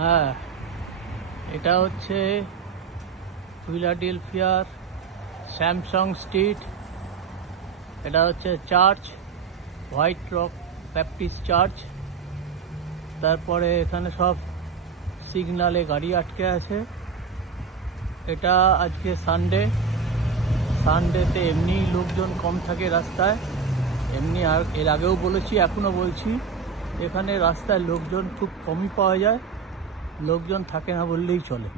হ্যাঁ, এটা হচ্ছে ফিলাডেলফিয়ার স্যামসাং স্ট্রিট। এটা হচ্ছে church, white rock Baptist church. তারপরে এখানে সব সিগনালে গাড়ি আটকে আছে। এটা আজকে সানডেতে এমনি লোকজন কম থাকে রাস্তায়। এমনি আর এর আগেও বলেছি, এখনও বলছি, এখানে রাস্তায় লোকজন খুব কমই পাওয়া যায়, লোকজন থাকে না বললেই চলে।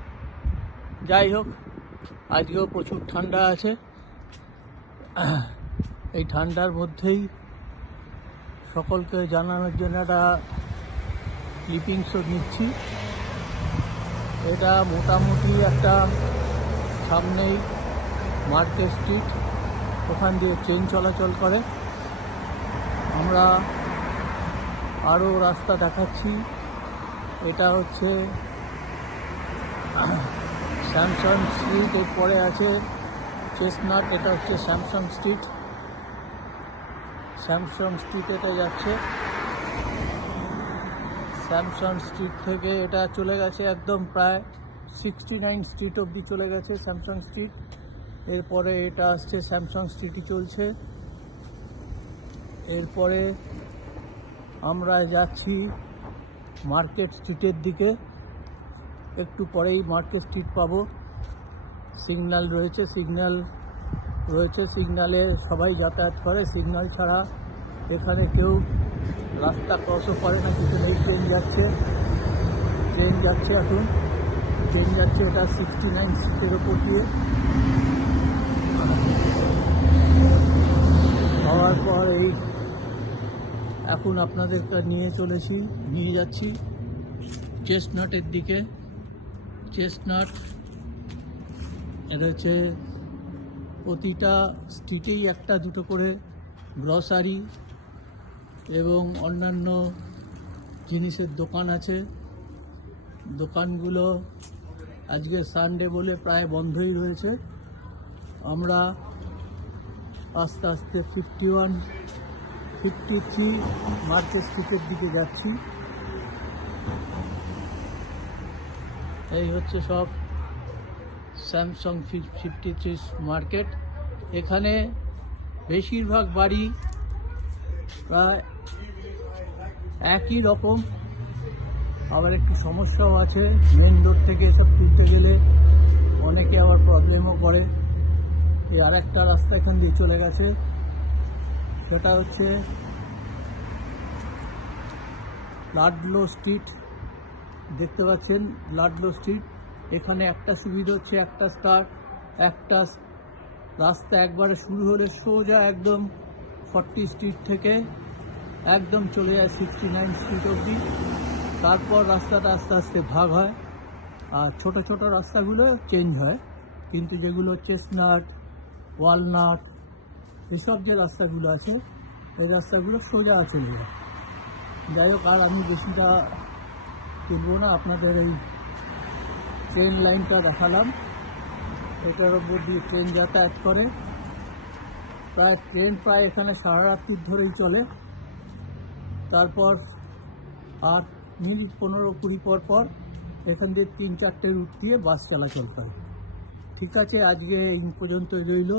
যাই হোক, আজকেও প্রচুর ঠান্ডা আছে। এই ঠান্ডার মধ্যেই সকলকে জানানোর জন্য একটা ক্লিপিংসও নিচ্ছি। এটা মোটামুটি একটা সামনেই মার্কেট স্ট্রিট, ওখান দিয়ে ট্রেন চলাচল করে। আমরা আরও রাস্তা দেখাচ্ছি। এটা হচ্ছে স্যামসাং স্ট্রিট, এর পরে আছে চেস্টনাট। এটা হচ্ছে স্যামসাং স্ট্রিট। স্যামসাং স্ট্রিট এটা যাচ্ছে। স্যামসাং স্ট্রিট থেকে এটা চলে গেছে একদম প্রায় 69 স্ট্রিট অবধি চলে গেছে স্যামসাং স্ট্রিট। এরপরে এটা আসছে স্যামসাং স্ট্রিটই চলছে। এরপরে আমরা যাচ্ছি মার্কেট স্ট্রিটের দিকে। একটু পরেই মার্কেট স্ট্রিট পাবো। সিগন্যাল রয়েছে, সিগন্যালে সবাই যাতায়াত করে। সিগন্যাল ছাড়া এখানে কেউ রাস্তা ক্রসও করে না, কিছু নেই। ট্রেন যাচ্ছে এখন। ট্রেন যাচ্ছে এটা 69 স্ট্রিটের ওপর দিয়ে। হওয়ার পর এই এখন আপনাদের নিয়ে যাচ্ছি চেস্টনাটের দিকে। চেস্টনাট এটা হচ্ছে প্রতিটা স্ট্রিটেই একটা দুটো করে গ্রসারি এবং অন্যান্য জিনিসের দোকান আছে। দোকানগুলো আজকে সানডে বলে প্রায় বন্ধই রয়েছে। আমরা আস্তে আস্তে 51, 53 মার্কেট স্ট্রিটের দিকে যাচ্ছি। এই হচ্ছে সব স্যামসাং 53 মার্কেট। এখানে বেশিরভাগ বাড়ি প্রায় একই রকম। আবার একটু সমস্যাও আছে, মেন রোড থেকে এসব তুলতে গেলে অনেকে আবার প্রবলেমও করে। এই আরেকটা রাস্তা এখান দিয়ে চলে গেছে, সেটা হচ্ছে লাডলো স্ট্রিট। দেখতে পাচ্ছেন লাডলো স্ট্রিট। এখানে একটা সুবিধা হচ্ছে, একটা রাস্তা একবারে শুরু হলে সোজা একদম 40 স্ট্রিট থেকে একদম চলে যায় 69 স্ট্রিট অবধি। তারপর রাস্তাটা আস্তে আস্তে ভাগ হয়, আর ছোট ছোট রাস্তাগুলো চেঞ্জ হয়। কিন্তু যেগুলো চেস্টনাট, ওয়ালনাট, এসব যে রাস্তাগুলো আছে, এই রাস্তাগুলো সোজা চলে যায়। যাই হোক, আর আমি বেশিটা তুলবো না। আপনাদের এই ট্রেন লাইনটা দেখালাম। এটার ওপর দিয়ে ট্রেন যাতায়াত করে। ট্রেন প্রায় এখানে সারা রাত্রির ধরেই চলে। তারপর আর মিনিট 15-20 পর এখান দিয়ে 3-4টে রুট দিয়ে বাস চলাচল করে। ঠিক আছে, আজকে এই পর্যন্ত রইল।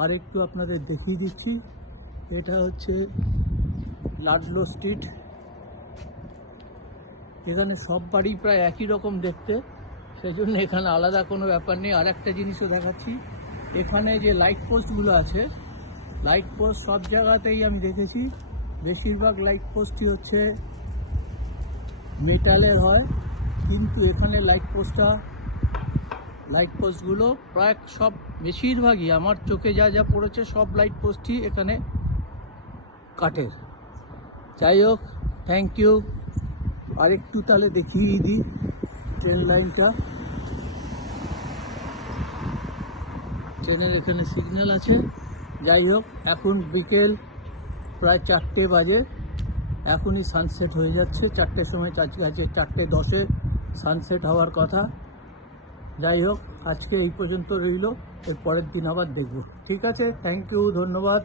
আর একটু আপনাদের দেখিয়ে দিচ্ছি। এটা হচ্ছে লাডলো স্ট্রিট। এখানে সব বাড়ি প্রায় একই রকম দেখতে, সেই জন্য এখানে আলাদা কোনো ব্যাপার নেই। আর একটা জিনিসও দেখাচ্ছি, এখানে যে লাইট পোস্টগুলো আছে, লাইট পোস্ট সব জায়গাতেই আমি দেখেছি বেশিরভাগ লাইট পোস্টই হচ্ছে মেটালের হয়। কিন্তু এখানে লাইট পোস্টগুলো প্রায় সব, বেশিরভাগই আমার চোখে যা পড়েছে, সব লাইট পোস্টই এখানে কাঠের। যাই হোক, থ্যাংক ইউ। আর একটু তাহলে দেখিয়ে দিই ট্রেন লাইনটা। ট্রেনের এখানে সিগন্যাল আছে। যাই হোক, এখন বিকেল প্রায় 4টে বাজে। এখনই সানসেট হয়ে যাচ্ছে। 4টের সময় কাছে 4:10-এ সানসেট হওয়ার কথা। যাই হোক, আজকে এই পর্যন্ত রইল। এর পরের দিন আবার দেখব। ঠিক আছে, থ্যাংক ইউ, ধন্যবাদ।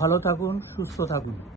ভালো থাকুন, সুস্থ থাকুন।